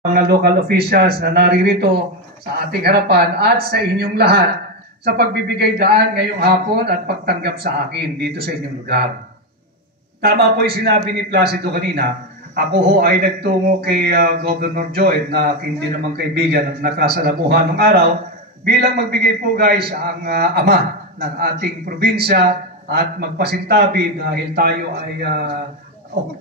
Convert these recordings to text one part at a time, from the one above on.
mga local officials na naririto sa ating harapan at sa inyong lahat sa pagbibigay daan ngayong hapon at pagtanggap sa akin dito sa inyong lugar. Tama po yung sinabi ni Placido kanina, ako ho ay nagtungo kay Governor Joy na hindi naman kaibigan at nakasalamuhan ng araw bilang magbigay po guys ang ama ng ating probinsya at magpasintabi dahil tayo ay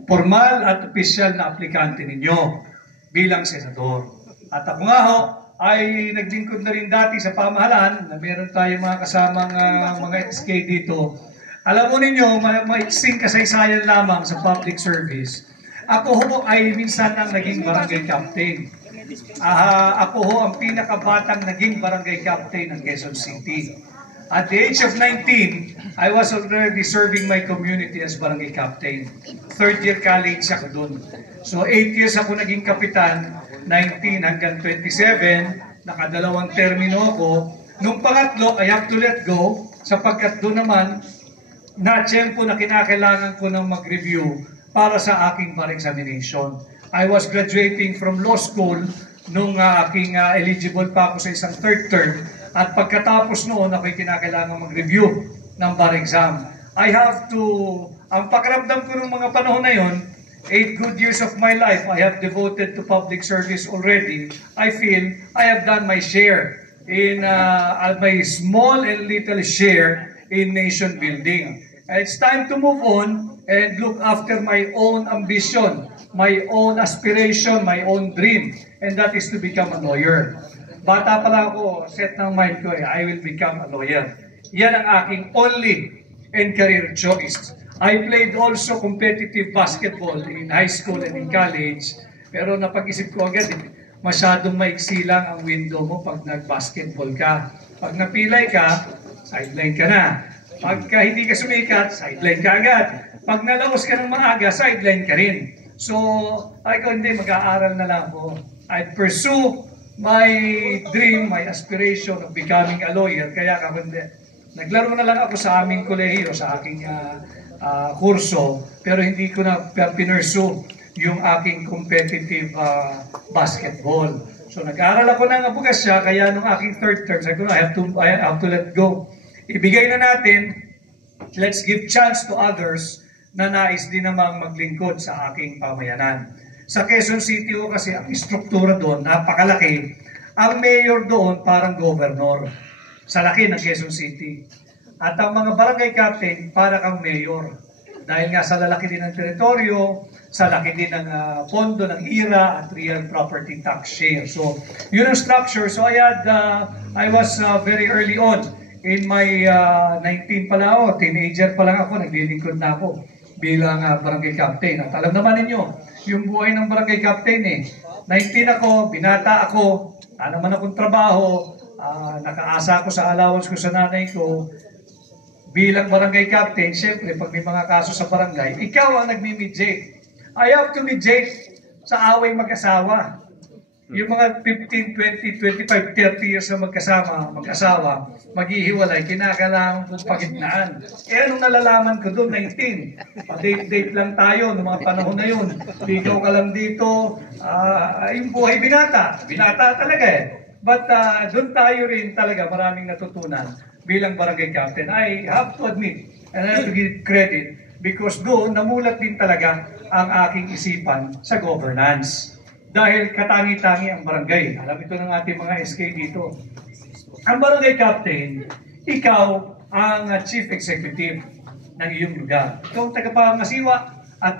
formal at opisyal na aplikante ninyo bilang senador. At ako nga ho, ay naglingkod na rin dati sa pamahalaan na meron tayong mga kasamang mga SK dito. Alam mo ninyo, maiksing kasaysayan lamang sa public service. Ako ho ay minsan ang naging barangay captain. Ako ho ang pinakabatang naging barangay captain ng Quezon City. At the age of 19, I was already serving my community as barangay captain. Third year college ako doon. So 8 years ako naging kapitan, 19 hanggang 27, nakadalawang termino ako. Nung pangatlo, I have to let go sapagkat doon naman na tiyempo na kinakailangan ko ng mag-review para sa aking bar examination. I was graduating from law school nung aking eligible pa ako sa isang third term at pagkatapos noon ako'y kinakailangan mag-review ng bar exam. I have to, ang pakiramdam ko nung mga panahon na yon, 8 good years of my life I have devoted to public service already. I feel I have done my share in my small and little share in nation building. It's time to move on and look after my own ambition, my own aspiration, my own dream, and that is to become a lawyer. Bata pala ako, set ng mind ko I will become a lawyer. Yan ang aking only and career choice. I played also competitive basketball in high school and in college, pero napag-isip ko agad, masyadong maiksi lang ang window mo pag nag-basketball ka. Pag napilay ka, sideline ka na. Pagka hindi ka sumikat, sideline ka agad. Pag nalaos ka ng maaga, sideline ka rin. So, ako hindi, mag-aaral na lang ako. I pursue my dream, my aspiration of becoming a lawyer. Kaya kapag naglaro na lang ako sa aming kolehiyo, sa aking kurso, pero hindi ko na pinursu yung aking competitive basketball. So nag-aaral ako ng abogasya, kaya nung aking third term, sabi ko, I have to let go. Ibigay na natin, let's give chance to others na nais din namang maglingkod sa aking pamayanan. Sa Quezon City ko kasi ang struktura doon, napakalaki. Ang mayor doon parang governor sa laki ng Quezon City. At ang mga barangay captain para kang mayor. Dahil nga sa lalaki din ng teritoryo, sa laki din ng pondo ng IRA at real property tax share. So, yun ang structure. So, I was very early on in my 19 pala ako, teenager pa lang ako, naglilingkod na ako bilang barangay captain. At alam naman ninyo, yung buhay ng barangay captain 19 ako, binata ako, naman akong trabaho, nakaasa ako sa allowance ko sa nanay ko. Bilang barangay captain, siyempre pag may mga kaso sa barangay, ikaw ang nagmi-mediate. I have to mediate sa away mag-asawa. Yung mga 15, 20, 25, 30 years na mag-asawa, maghihiwalay, kinakailangan kong pagitnaan. Anong nalalaman ko doon? 19. Pa-date lang tayo noong mga panahon na yun. Ikaw ka lang dito, yung buhay binata. Binata talaga But doon tayo rin talaga maraming natutunan bilang barangay captain. I have to admit, and I have to give credit, because doon namulat din talaga ang aking isipan sa governance. Dahil katangi-tangi ang barangay. Alam ito ng ating mga SK dito. Ang barangay captain, ikaw ang chief executive ng iyong lugar. Ikaw ang tagapangasiwa at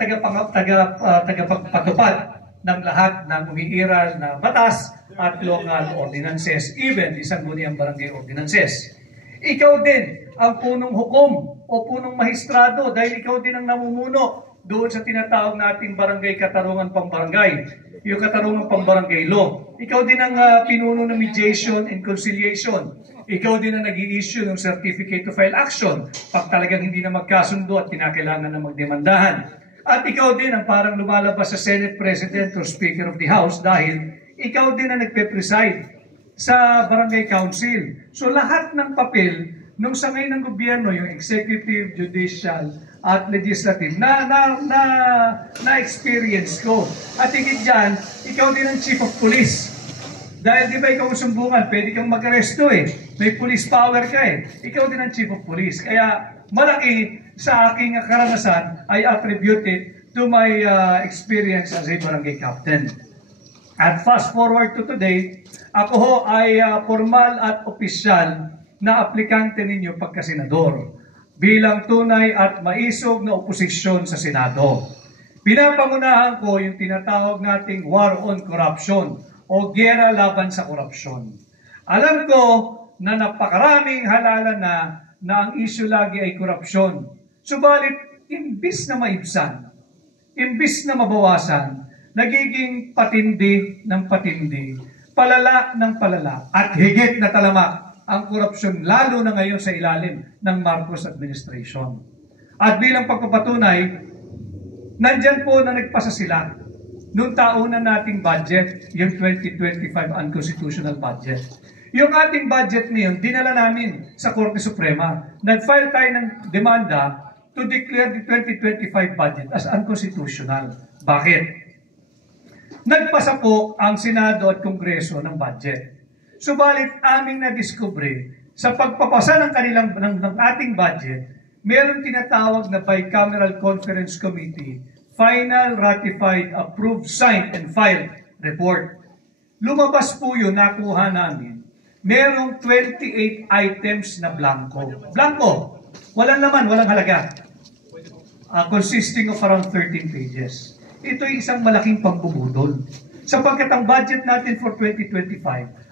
tagapagpatupad ng lahat ng umiiral na batas at local ordinances, even isang ang barangay ordinances. Ikaw din ang punong hukom o punong mahistrado dahil ikaw din ang namumuno doon sa tinatawag nating barangay katarungan pambarangay, yung katarungan pambarangay law. Ikaw din ang pinuno ng mediation and conciliation. Ikaw din ang nag-i-issue ng certificate to file action pag talagang hindi na magkasundo at kinakailangan na magdemandahan. At ikaw din ang parang lumalabas sa Senate President or Speaker of the House dahil ikaw din ang nagpe-preside sa Barangay Council. So lahat ng papel nung sangay ng gobyerno, yung executive, judicial, at legislative, na experience ko. At higit dyan, ikaw din ang chief of police. Dahil di ba ikaw ang sumbungan, pwede kang mag-aresto eh. May police power ka eh. Ikaw din ang chief of police. Kaya malaki sa aking karanasan ay attributed to my experience as a barangay captain. At fast forward to today, ako ho ay formal at opisyal na aplikante ninyo pagkasenador bilang tunay at maisog na oposisyon sa Senado. Pinapangunahan ko yung tinatawag nating war on corruption o giyera laban sa korupsyon. Alam ko na napakaraming halalan na ang issue lagi ay korupsyon. Subalit, imbis na maibsan, imbis na mabawasan, nagiging patindi ng patindi, palala ng palala, at higit na talamak ang korupsyon lalo na ngayon sa ilalim ng Marcos administration. At bilang pagpapatunay, nandyan po na nagpasa sila noong taon na nating budget, yung 2025 unconstitutional budget. Yung ating budget ngayon, dinala namin sa Korte Suprema. Nag-file tayo ng demanda to declare the 2025 budget as unconstitutional. Bakit? Nagpasa po ang Senado at Kongreso ng budget. Subalit aming na-discover sa pagpapasa ng ating budget, mayroong tinatawag na Bicameral Conference Committee Final Ratified, Approved, Signed, and Filed Report. Lumabas po yun, nakuha namin. Merong 28 items na blanco. Blanco! Walang laman, walang halaga. Consisting of around 13 pages. Ito ay isang malaking pambubudol. Sapagkat ang budget natin for 2025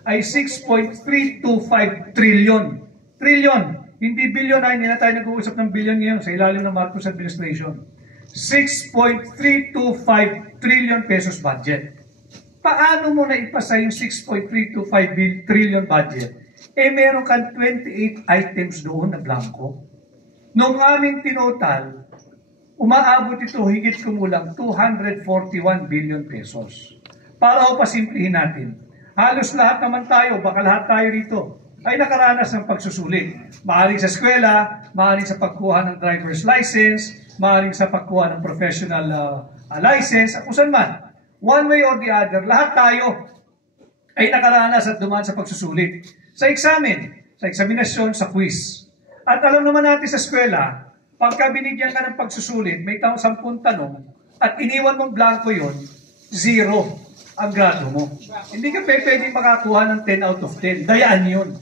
ay 6.325 trillion. Trillion! Hindi billion, hindi na tayo nag-uusap ng billion ngayon sa ilalim ng Marcos administration. 6.325 trillion pesos budget. Paano mo na ipasa yung 6.325 trillion budget? Eh meron kang 28 items doon na blanco. Nung aming tinotal, umaabot ito higit kumulang 241 billion pesos. Para o pasimplihin natin, halos lahat naman tayo, baka lahat tayo rito, ay nakaranas ng pagsusulit. Maaaring sa eskwela, maaaring sa pagkuha ng driver's license, maaaring sa pagkuha ng professional license, at kung saan man. One way or the other, lahat tayo ay nakaranas at dumaan sa pagsusulit. Sa examen, sa eksaminasyon, sa quiz. At alam naman natin sa eskwela, pagka binigyan ka ng pagsusulit, may 10 tanong, at iniwan mong blanco yon, 0 ang grado mo. Hindi ka pwedeng makakuha ng 10 out of 10. Dayaan yun.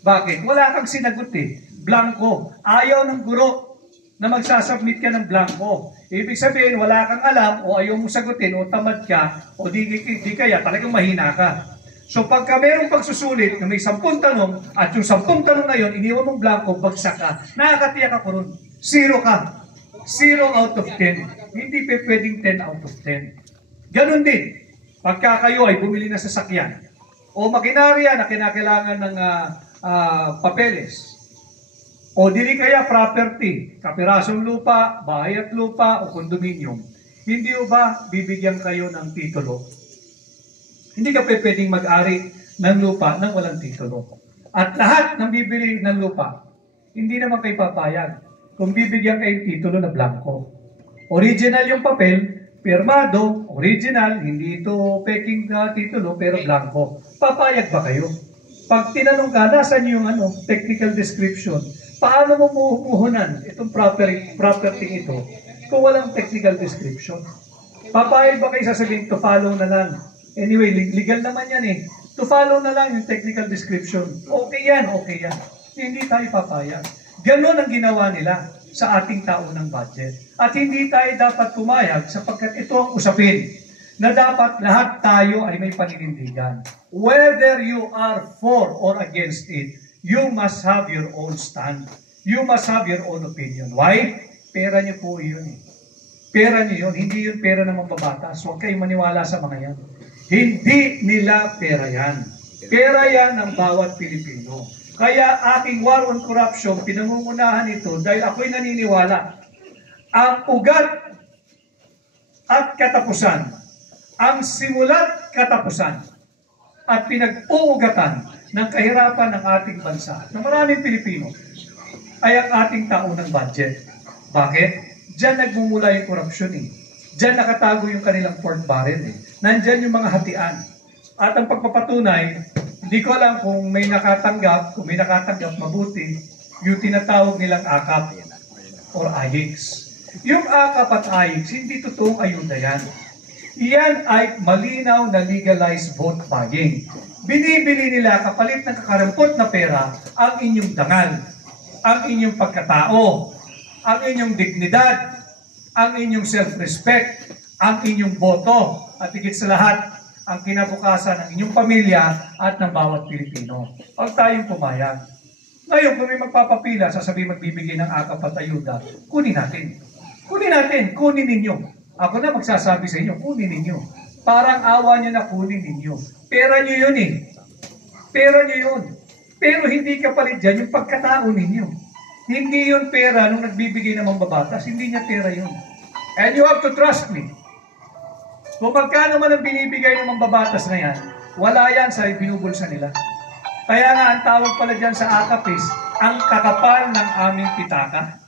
Bakit? Wala kang sinagot eh. Blanco. Ayaw ng guro na magsasubmit ka ng blanco. Ibig sabihin, wala kang alam o ayaw mong sagutin o tamad ka o di kaya talagang mahina ka. So pagka mayroong pagsusulit na may 10 tanong at yung 10 tanong na yun, iniwan mong blanco, bagsak ka. Nakakatiyak ako ron. 0 ka. 0 out of 10. Hindi pwedeng 10 out of 10. Ganon din. Pagka kayo ay bumili na sasakyan o makinarya na kinakailangan ng papeles o dili kaya property, kapirasong lupa, bahay at lupa o kondominium, hindi o ba bibigyan kayo ng titulo? Hindi ka pwedeng mag-ari ng lupa nang walang titulo. At lahat ng bibili ng lupa, hindi naman kayo papayag kung bibigyan kayo titulo na blanco. Original yung papel, pirmado, original, hindi ito peking titulo pero blanco. Papayag ba kayo? Pag tinanong ka, nasan yung technical description? Paano mo muhunan itong property ito kung walang technical description? Papayag ba kayo sasabihin, to follow na lang? Anyway, legal naman yan eh. To follow na lang yung technical description. Okay yan, okay yan. Hindi tayo papayag. Ganon ang ginawa nila sa ating taunang budget. At hindi tayo dapat pumayag sapagkat ito ang usapin na dapat lahat tayo ay may paninindigan. Whether you are for or against it, you must have your own stand. You must have your own opinion. Why? Pera niyo po yun eh. Pera niyo yun, hindi yun pera ng mambabatas. Huwag kayong maniwala sa mga yan. Hindi nila pera yan. Pera yan ng bawat Pilipino. Kaya aking war on corruption, pinangungunahan ito dahil ako'y naniniwala. Ang ugat at katapusan, ang simulat katapusan, at pinag-uugatan ng kahirapan ng ating bansa, ng maraming Pilipino, ay ang ating taunang budget. Bakit? Diyan nagmumula yung korupsyon eh. Diyan nakatago yung kanilang pork barrel eh. Nandyan yung mga hatian. At ang pagpapatunay, hindi ko alam kung may nakatanggap mabuti, yung tinatawag nilang AKAP or AYIX. Yung AKAP at AYIX, hindi totoong ayuda yan. Iyan ay malinaw na legalized vote buying. Binibili nila kapalit ng kakarampot na pera ang inyong dangal, ang inyong pagkatao, ang inyong dignidad, ang inyong self-respect, ang inyong boto, at higit sa lahat, ang kinabukasan ng inyong pamilya at ng bawat Pilipino. Huwag tayong pumayag. Ngayon, kung may magpapapila, sasabihin magbibigay ng AKAP at ayuda, kunin natin. Kunin natin, kunin ninyo. Ako na magsasabi sa inyo, kunin ninyo. Parang awa nyo na kunin ninyo. Pera nyo yun eh. Pera nyo yun. Pero hindi kapalit dyan yung pagkatao ninyo. Hindi yun pera nung nagbibigay ng mambabatas. Hindi niya pera yun. And you have to trust me. Kung magkano man ang binibigay ng mambabatas na yan, wala yan sa binubulsa nila. Kaya nga ang tawag pala dyan sa AKAP is, ang kakapal ng aming pitaka.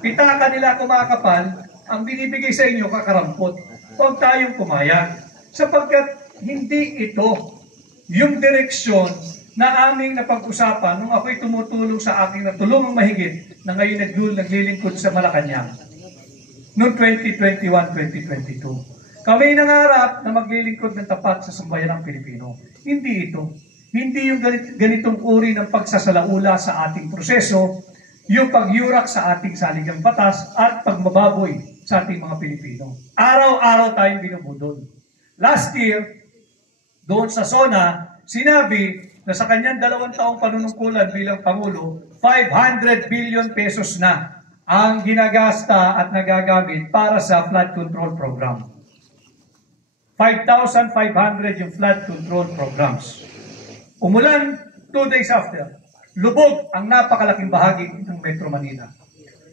Pitaka nila kumakapal, ang binibigay sa inyo kakarampot. Huwag tayong pumayag. Sapagkat hindi ito yung direksyon na aming napag-usapan nung ako'y tumutulong sa aking natulungang mahigit na ngayon naglilingkod sa Malacanang noong 2021-2022. Kami nangarap na maglilingkod ng tapat sa sambayan ng Pilipino. Hindi ito. Hindi yung ganitong uri ng pagsasalaula sa ating proseso, yung pagyurak sa ating saligang batas at pagmababoy sa ating mga Pilipino. Araw-araw tayong binubudol. Last year, doon sa SONA, sinabi na sa kanyang 2 taong panunungkulan bilang Pangulo, 500 billion pesos na ang ginagasta at nagagamit para sa flood control program. 5,500 yung flood control programs. Umulan 2 days after. Lubog ang napakalaking bahagi ng Metro Manila.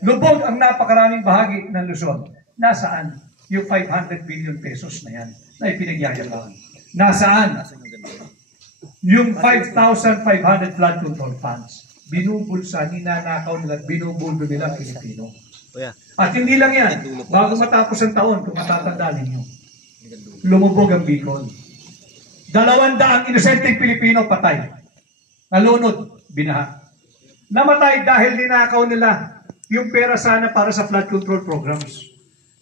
Lubog ang napakaraming bahagi ng Luzon. Nasaan yung 500 billion pesos na yan na ipinagyayabang? Nasaan yung 5,500 flood control funds? Binubulsa, ninanakaw nila, binubuldo nila ang Pilipino. At hindi lang yan. Bago matapos ang taon, kung matatanda ninyo, lumubog ang Bicol. 200 inosenteng Pilipino patay. Nalunod, binaha. Namatay dahil ninakaw nila yung pera sana para sa flood control programs.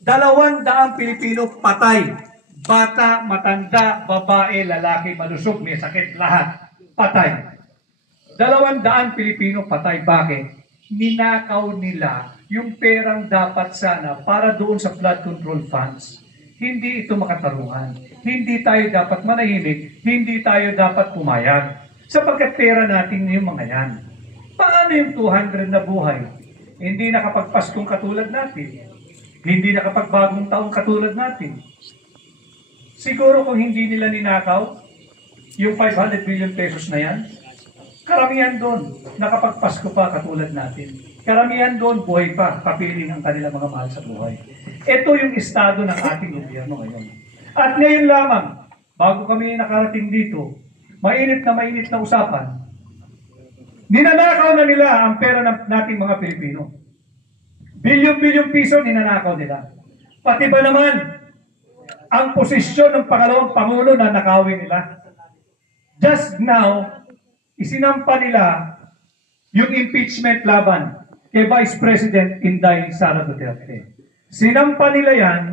200 Pilipino patay. Bata, matanda, babae, lalaki, malusog, may sakit, lahat. Patay. 200 Pilipino patay. Bakit? Ninakaw nila yung perang dapat sana para doon sa flood control funds. Hindi ito makatarungan. Hindi tayo dapat manahimik. Hindi tayo dapat pumayag. Sapagkat pera natin yung mga yan. Paano yung 200 na buhay? Hindi nakapagpaskong katulad natin. Hindi nakapagbagong taong katulad natin. Siguro kung hindi nila ninakaw, yung 500 billion pesos na yan, karamihan doon, nakapagpasko pa katulad natin. Karamihan doon, buhay pa, kapiling ang kanilang mga mahal sa buhay. Ito yung estado ng ating gobyerno ngayon. At ngayon lamang, bago kami nakarating dito, mainit na usapan, ninanakaw na nila ang pera ng nating mga Pilipino. Bilyon-bilyon piso ninanakaw nila. Pati ba naman ang posisyon ng pangalawang Pangulo na nakawin nila? Just now, isinampa nila yung impeachment laban kay Vice President Inday Sara Duterte. Sinampa nila yan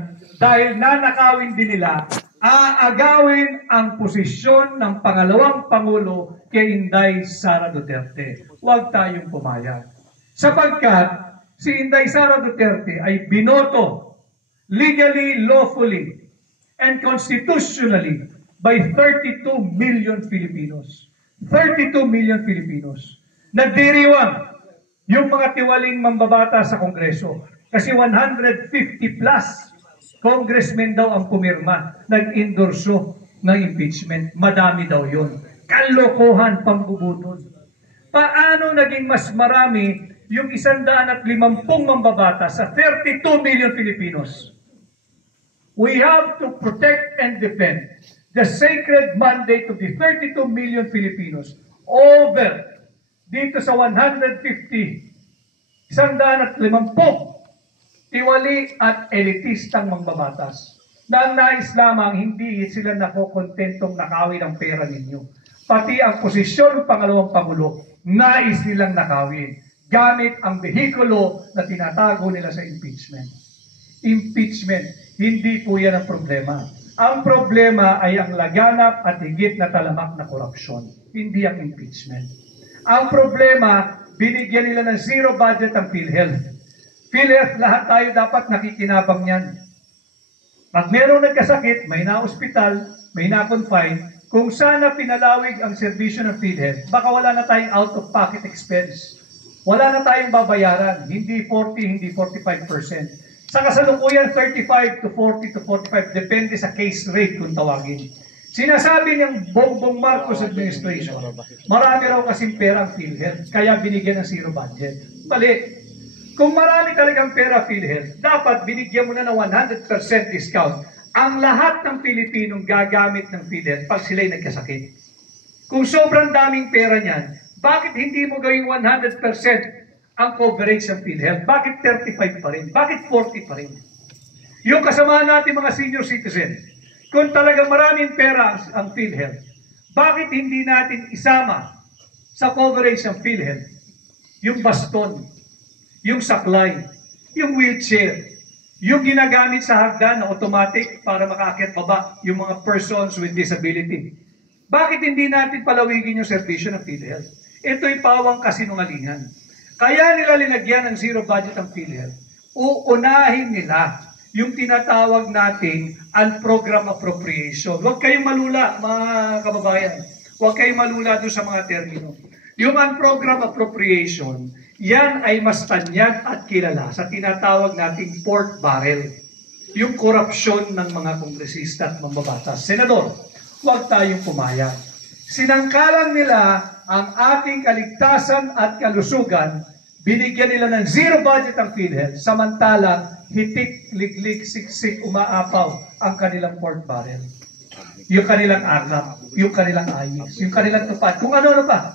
dahil nanakawin din nila, aagawin ang posisyon ng pangalawang Pangulo kay Inday Sara Duterte. Huwag tayong pumayag. Sapagkat si Inday Sara Duterte ay binoto legally, lawfully, and constitutionally by 32 million Filipinos. 32 million Filipinos. Nagdiriwang yung mga tiwaling mambabata sa Kongreso. Kasi 150 plus congressmen daw ang pumirma, nag-endorso ng impeachment. Madami daw yun. Kalokohan, pambubutol. Paano naging mas marami yung 150 mambabata sa 32 million Filipinos? We have to protect and defend the sacred mandate of the 32 million Filipinos over dito sa 150 150 tiwali at elitistang mangbabatas na ang nais lamang hindi sila nakokontentong nakawin ang pera ninyo. Pati ang posisyon ng pangalawang Pangulo, nais nilang nakawin gamit ang behikulo na tinatago nila sa impeachment. Impeachment, hindi po yan ang problema. Ang problema ay ang laganap at higit na talamak na korupsyon, hindi ang impeachment. Ang problema, binigyan nila ng zero budget ang PhilHealth. PhilHealth, lahat tayo dapat nakikinabang yan. Pag merong nagkasakit, may na-hospital, may na-confine, kung sana pinalawig ang serbisyo ng PhilHealth, baka wala na tayong out-of-pocket expense. Wala na tayong babayaran, hindi 40, hindi 45%. Sa kasalukuyan, 35 to 40 to 45, depende sa case rate kung tawagin. Sinasabi niyang Bongbong Marcos administration, marami raw kasing pera ang PhilHealth, kaya binigyan ng zero budget. Mali. Kung marami talagang pera PhilHealth, dapat binigyan mo na ng 100% discount ang lahat ng Pilipinong gagamit ng PhilHealth pag sila'y nagkasakit. Kung sobrang daming pera niyan, bakit hindi mo gawing 100% ang coverage ng PhilHealth? Bakit 35 pa rin? Bakit 40 pa rin? Yung kasama natin mga senior citizen, kung talagang maraming pera ang PhilHealth, bakit hindi natin isama sa coverage ng PhilHealth yung baston, yung saklay, yung wheelchair, yung ginagamit sa hagdan na automatic para makaakyat baba yung mga persons with disability? Bakit hindi natin palawigin yung serbisyo ng PhilHealth? Ito'y pawang kasinungalingan. Kaya nila linagyan ng zero budget ang PhilHealth. Uunahin nila yung tinatawag nating program appropriation. Huwag kayong malula, mga kababayan. Huwag kayong malula doon sa mga termino. Yung program appropriation, yan ay mas tanyag at kilala sa tinatawag nating pork barrel. Yung korupsyon ng mga kongresista at mambabatas. Senador, huwag tayong pumayag. Sinangkalan nila ang ating kaligtasan at kalusugan, binigyan nila ng zero budget ang PhilHealth, samantalang hitik, liglig, siksik, umaapaw ang kanilang pork barrel. Yung kanilang arnab, yung kanilang ayis, yung kanilang tupad, kung ano-ano pa.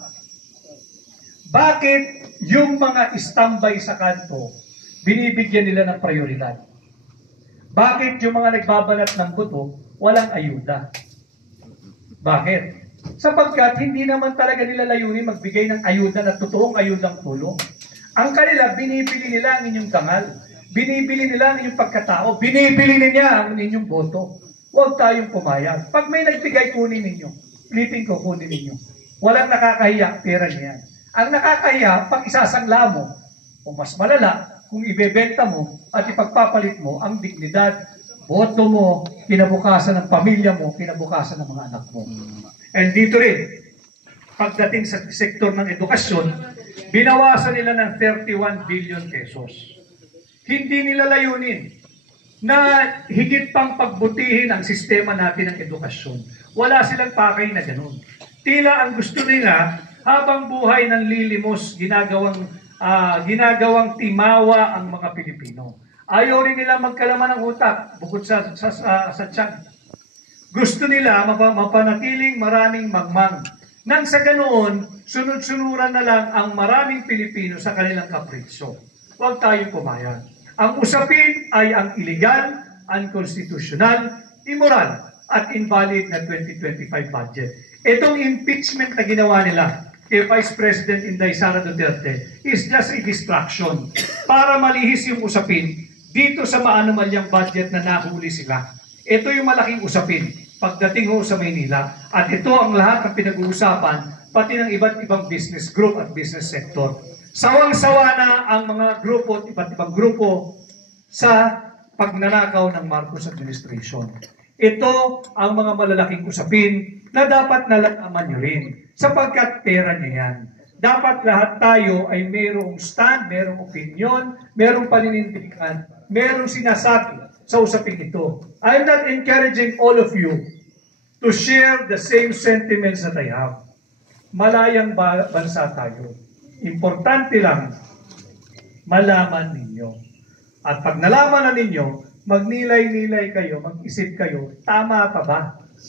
Bakit yung mga istambay sa kanto, binibigyan nila ng prioridad? Bakit yung mga nagbabalat ng buto, walang ayuda? Bakit? Sapagkat hindi naman talaga nila layunin magbigay ng ayuda na totoong ayudang tulong. Ang kanila, binibili nila ang inyong dangal, binibili nila ang inyong pagkatao, binibili niya ang inyong boto. Huwag tayong pumayag. Pag may nagbigay, kunin ninyo. Ulitin ko, kunin ninyo. Walang nakakahiya, pera niyan. Ang nakakahiya, pag isasangla mo, o mas malala, kung ibebenta mo at ipagpapalit mo ang dignidad, boto mo, kinabukasan ng pamilya mo, kinabukasan ng mga anak mo. And dito rin, pagdating sa sektor ng edukasyon, binawasan nila ng 31 billion pesos. Hindi nila layunin na higit pang pagbutihin ang sistema natin ng edukasyon. Wala silang pakay na ganun. Tila ang gusto nila, habang buhay ng lilimos, ginagawang timawa ang mga Pilipino. Ayaw rin nila magkalaman ng utak bukod sa tiyan. Gusto nila mapanatiling maraming mangmang. Nang sa ganoon, sunod-sunuran na lang ang maraming Pilipino sa kanilang kapritsyo. Huwag tayong pumayag. Ang usapin ay ang illegal, unconstitutional, immoral, at invalid na 2025 budget. Itong impeachment na ginawa nila kay Vice President Inday Sara Duterte is just a distraction para malihis yung usapin dito sa maanumalyang budget na nahuli sila. Ito yung malaking usapin pagdating ho sa Maynila. At ito ang lahat ng pinag-uusapan, pati ng iba't ibang business group at business sector. Sawang-sawa na ang mga grupo at iba't ibang grupo sa pagnanakaw ng Marcos administration. Ito ang mga malalaking usapin na dapat nalalaman nyo rin, sapagkat pera niya yan. Dapat lahat tayo ay mayroong stand, mayroong opinion, mayroong paninindigan, mayroong sinasabi sa usapin ito. I'm not encouraging all of you to share the same sentiments that I have. Malayang bansa tayo. Importante lang, malaman ninyo. At pag nalaman na ninyo, magnilay-nilay kayo, mag-isip kayo, tama pa ba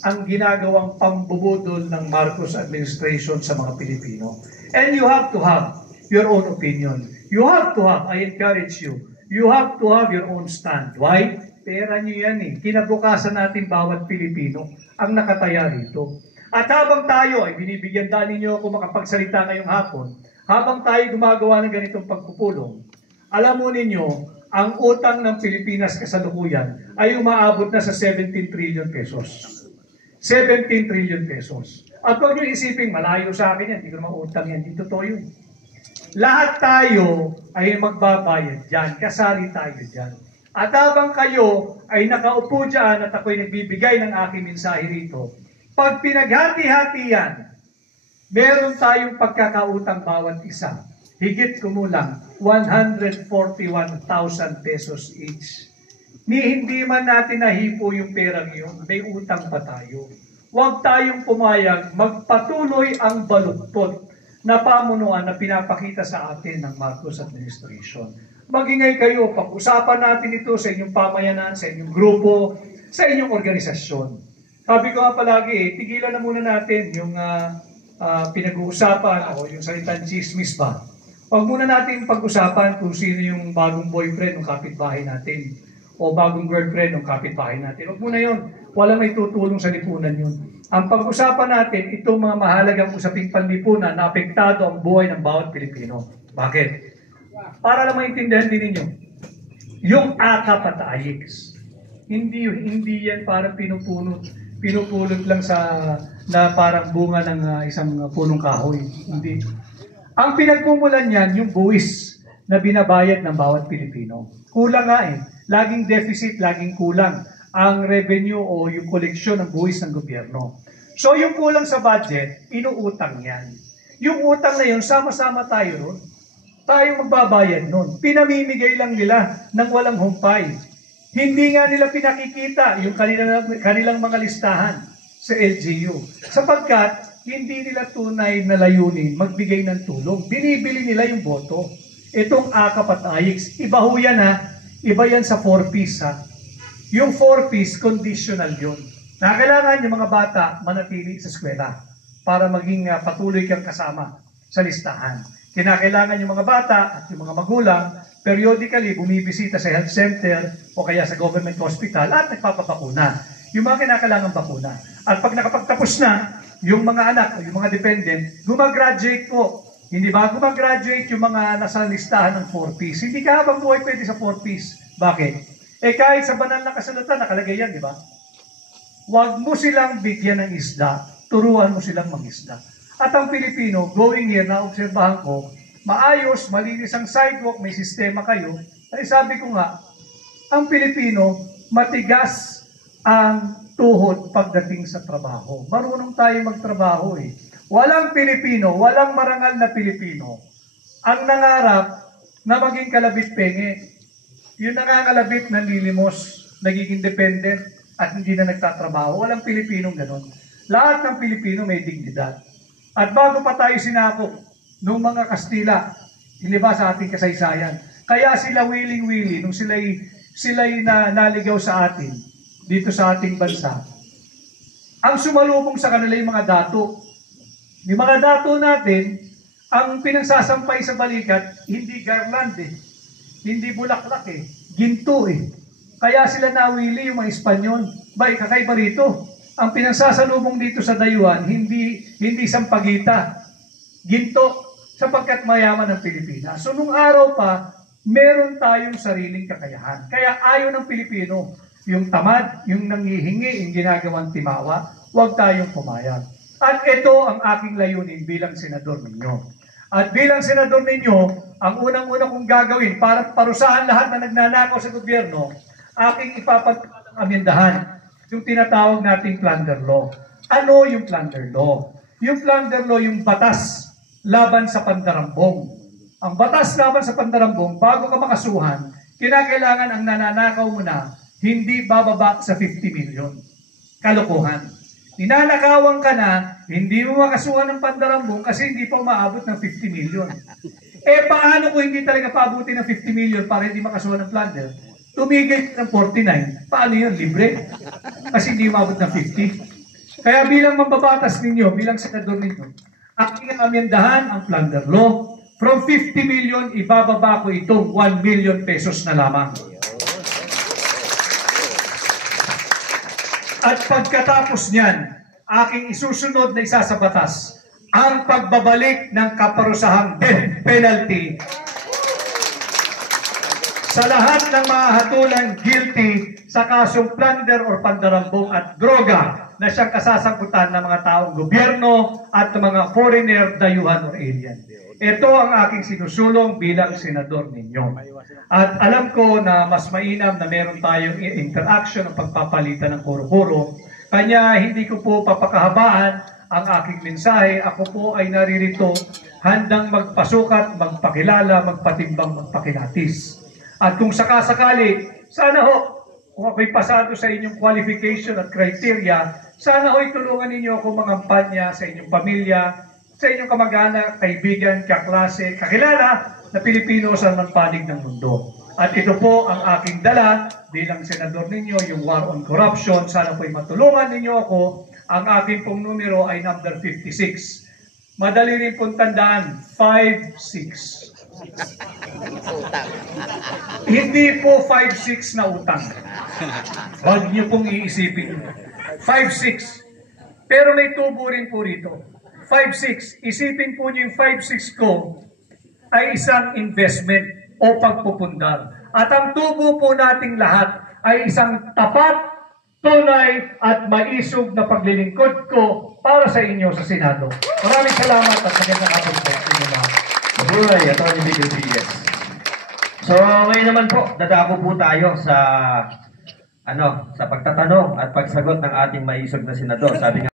ang ginagawang pambubudol ng Marcos administration sa mga Pilipino? And you have to have your own opinion. You have to have, I encourage you have to have your own stand. Why? Pera nyo yan eh. Kinabukasan natin bawat Pilipino ang nakataya rito. At habang tayo ay binibigyan daan ninyo ako makapagsalita ngayong hapon, habang tayo gumagawa ng ganitong pagpupulong, alam mo ninyo, ang utang ng Pilipinas kasalukuyan ay umaabot na sa 17 trillion pesos. 17 trillion pesos. At huwag nyo isipin, malayo sa akin yan, hindi ko naman utang yan, hindi totoo yun. Lahat tayo ay magbabayad dyan, kasali tayo dyan. At habang kayo ay nakaupo dyan at ako'y nagbibigay ng aking mensahe rito, pag pinaghati-hati yan, meron tayong pagkakautang bawat isa. Higit kumulang 141,000 pesos each. Hindi man natin nahipo yung perang yun, may utang pa tayo. Huwag tayong pumayag, magpatuloy ang baluktot na pamunuan na pinapakita sa atin ng Marcos administration. Magingay kayo, pag-usapan natin ito sa inyong pamayanan, sa inyong grupo, sa inyong organisasyon. Sabi ko nga palagi, tigilan na muna natin yung pinag-uusapan o yung salitang chismis ba. Huwag muna natin pag-usapan kung sino yung bagong boyfriend ng kapitbahay natin o bagong girlfriend ng kapitbahay natin. Huwag muna yun. Walang may tutulong sa lipunan yun. Ang pag-usapan natin, itong mga mahalagang usaping panlipunan na apektado ang buhay ng bawat Pilipino. Bakit? Para lang maintindihan din ninyo, yung akap at AIX, hindi yan parang pinupulot lang na parang bunga ng isang punong kahoy. Hindi. Ang pinagmumulan niyan, yung buwis na binabayad ng bawat Pilipino. Kulang nga eh. Laging deficit, laging kulang ang revenue o yung koleksyon ng buwis ng gobyerno. So yung kulang sa budget, inuutang yan. Yung utang na yun, sama-sama tayo ron. Tayo magbabayad nun. Pinamimigay lang nila ng walang humpay. Hindi nga nila pinakikita yung kanilang mga listahan sa LGU. Sapagkat hindi nila tunay na layunin magbigay ng tulong. Binibili nila yung boto. Itong AKAP at AIX, iba ho yan ha. Iba yan sa 4-piece ha. Yung 4-piece, conditional yun. Kailangan yung mga bata manatili sa eskwela para maging patuloy kang kasama sa listahan. Kinakailangan yung mga bata at yung mga magulang periodically bumibisita sa health center o kaya sa government hospital at nagpapabakuna. Yung mga kinakailangan bakuna. At pag nakapagtapos na, yung mga anak o yung mga dependent, gumagraduate po. Hindi ba? Gumagraduate yung mga nasa listahan ng 4-piece. Hindi ka habang buhay pwede sa 4-piece. Bakit? Kahit sa banal na kasulatan, nakalagay yan, di ba? Huwag mo silang bigyan ng isda, turuan mo silang mangisda. At ang Pilipino, going here, naobserbahan ko, maayos, malinis ang sidewalk, may sistema kayo. Ay sabi ko nga, ang Pilipino, matigas ang tuhod pagdating sa trabaho. Marunong tayo magtrabaho eh. Walang Pilipino, walang marangal na Pilipino ang nangarap na maging kalabit penge. Yung nakakalabit na nilimos, nagiging dependent at hindi na nagtatrabaho. Walang Pilipinong ganon. Lahat ng Pilipino may dignidad. At bago pa tayo sinakop nung mga Kastila, hindi ba sa ating kasaysayan, kaya sila willing-willing nung sila'y naligaw sa atin, dito sa ating bansa. Ang sumalubong sa kanila yung mga dato. Yung mga dato natin, ang pinagsasampay sa balikat, hindi garland eh. Hindi bulaklak eh. Ginto eh. Kaya sila nawili yung mga Espanyol. Kakaiba rito. Ang pinagsasalubong dito sa dayuhan, hindi sampagita. Ginto, sapagkat mayaman ang Pilipinas. So nung araw pa, meron tayong sariling kakayahan. Kaya ayaw ng Pilipino, yung tamad, yung nangihingi, yung ginagawang timawa, huwag tayong pumayag. At ito ang aking layunin bilang senador ninyo. At bilang senador ninyo, ang unang-unang kong gagawin para parusahan lahat na nagnanakaw sa gobyerno, aking ipapatawag ng amendahan, yung tinatawag nating plunder law. Ano yung plunder law? Yung plunder law, yung batas laban sa pandarambong. Ang batas laban sa pandarambong, bago ka makasuhan, kinakailangan ang nananakaw mo na hindi bababa sa 50 million. Kalokohan. Ninanakawan ka na, hindi mo makasuhan ng pandarambong kasi hindi pa umaabot ng 50 million. Paano kung hindi talaga paabuti ng 50 million para hindi makasuhan ng plunder? Tumigil ng 49. Paano yun? Libre? Kasi hindi umabot ng 50. Kaya bilang mambabatas ninyo, bilang senador ninyo, aking amendahan ang plunder law From 50 million, ibababa ko itong 1 million pesos na lamang. At pagkatapos niyan, aking isusunod na isa sa batas, ang pagbabalik ng kaparusahang death penalty sa lahat ng mga hatulang guilty sa kasong plunder or pandarambong at droga na siyang kasasangkutan ng mga taong gobyerno at ng mga foreigner, dayuhan or alien. Ito ang aking sinusulong bilang senador ninyo. At alam ko na mas mainam na meron tayong interaction ng pagpapalitan ng kuro-kuro. Kanya hindi ko po papakahabaan ang aking mensahe. Ako po ay naririto handang magpasukat, magpakilala, magpatimbang, magpakilatis. At kung sakasakali, sana ho, kung ako'y pasado sa inyong qualification at criteria, sana ho'y tulungan ninyo ako mangampanya sa inyong pamilya, sa inyong kamag-anak, kaibigan, kaklase, kakilala na Pilipino sa panig ng mundo. At ito po ang aking dala bilang senador ninyo, yung war on corruption. Sana po'y matulungan ninyo ako. Ang aking pong numero ay number 56. Madali rin pong tandaan, 56. Hindi po 5-6 na utang. Huwag niyo pong iisipin. 5-6. Pero may tubo rin po rito. 5-6. Isipin po niyo yung 5-6 ko ay isang investment o pagpupundar. At ang tubo po nating lahat ay isang tapat, tunay at maisog na paglilingkod ko para sa inyo sa Senado. Maraming salamat at magandang hapon po sa inyo mga. Mabuhay, Atty. Miguel Villas. So, ngayon naman po, dadako po tayo sa sa pagtatanong at pagsagot ng ating maisog na senador. Sabi nga